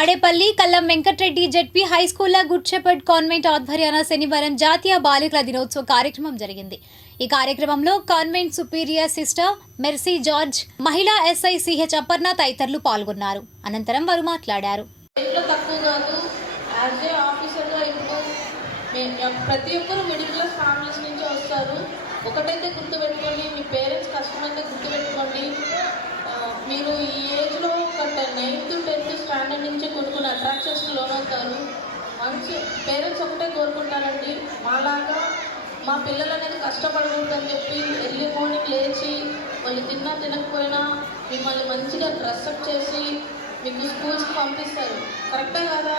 Tadepalli Kallam Venkatareddy ZP హైస్కూల్లో good shepherd convent ఆధ్వర్యాన శనివారం జాతీయ బాలికల దినోత్సవ కార్యక్రమం జరిగింది. ఈ కార్యక్రమంలో convent superior sister Mercy George, మహిళా ఎస్ఐ సిహెచ్ అపర్ణ తదితరులు పాల్గొన్నారు. అనంతరం వారు మాట్లాడారు. ప్రతి ఒక్కరు మిడిల్ క్లాస్ ఫ్యామిలీస్ నుంచి వస్తారు. ఒకటైతే గుర్తుపెట్టుకోండి, మీ పేరెంట్స్ కష్టమైతే గుర్తుపెట్టుకోండి. మీరు ఈ ఏజ్లో ఒక 9th 10th స్టాండర్డ్ నుంచి కొన్ని అట్రాక్షన్స్కి లోనవుతారు. మంచి పేరెంట్స్ ఒకటే కోరుకుంటారండి, మాలాగా మా పిల్లలు అనేది కష్టపడకూడదని చెప్పి ఎర్లీ మార్నింగ్ లేచి వాళ్ళు తినకపోయినా మిమ్మల్ని మంచిగా డ్రెస్అప్ చేసి మీకు స్కూల్స్కి పంపిస్తారు. కరెక్టే కదా?